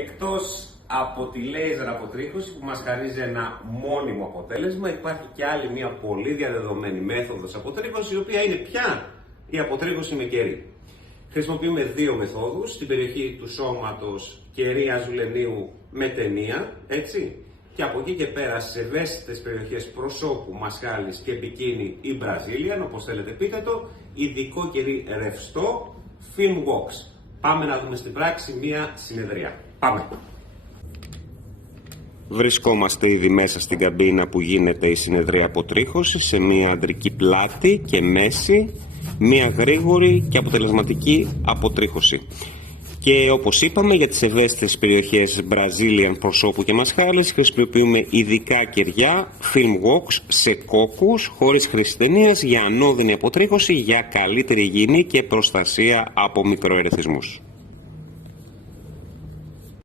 Εκτός από τη λέιζερ αποτρίχωση που μας χαρίζει ένα μόνιμο αποτέλεσμα, υπάρχει και άλλη μια πολύ διαδεδομένη μέθοδος αποτρίχωσης, η οποία είναι πια η αποτρίχωση με κερί. Χρησιμοποιούμε δύο μεθόδους, στην περιοχή του σώματος κερί αζουλενίου με ταινία, έτσι, και από εκεί και πέρα σε ευαίσθητες περιοχές προσώπου, μασχάλης και μπικίνι ή Brazilian, όπως θέλετε πείτε το, ειδικό κερί ρευστό, film wax. Πάμε να δούμε στην πράξη μία συνεδρία. Πάμε! Βρισκόμαστε ήδη μέσα στην καμπίνα που γίνεται η συνεδρία αποτρίχωση, σε μία αντρική πλάτη και μέση, μία γρήγορη και αποτελεσματική αποτρίχωση. Και όπως είπαμε, για τις ευαίσθητες περιοχές Brazilian προσώπου και μασχάλης χρησιμοποιούμε ειδικά κεριά film wax σε κόκκους χωρίς χρήση ταινίας για ανώδυνη αποτρίχωση, για καλύτερη υγιεινή και προστασία από μικροερεθισμούς.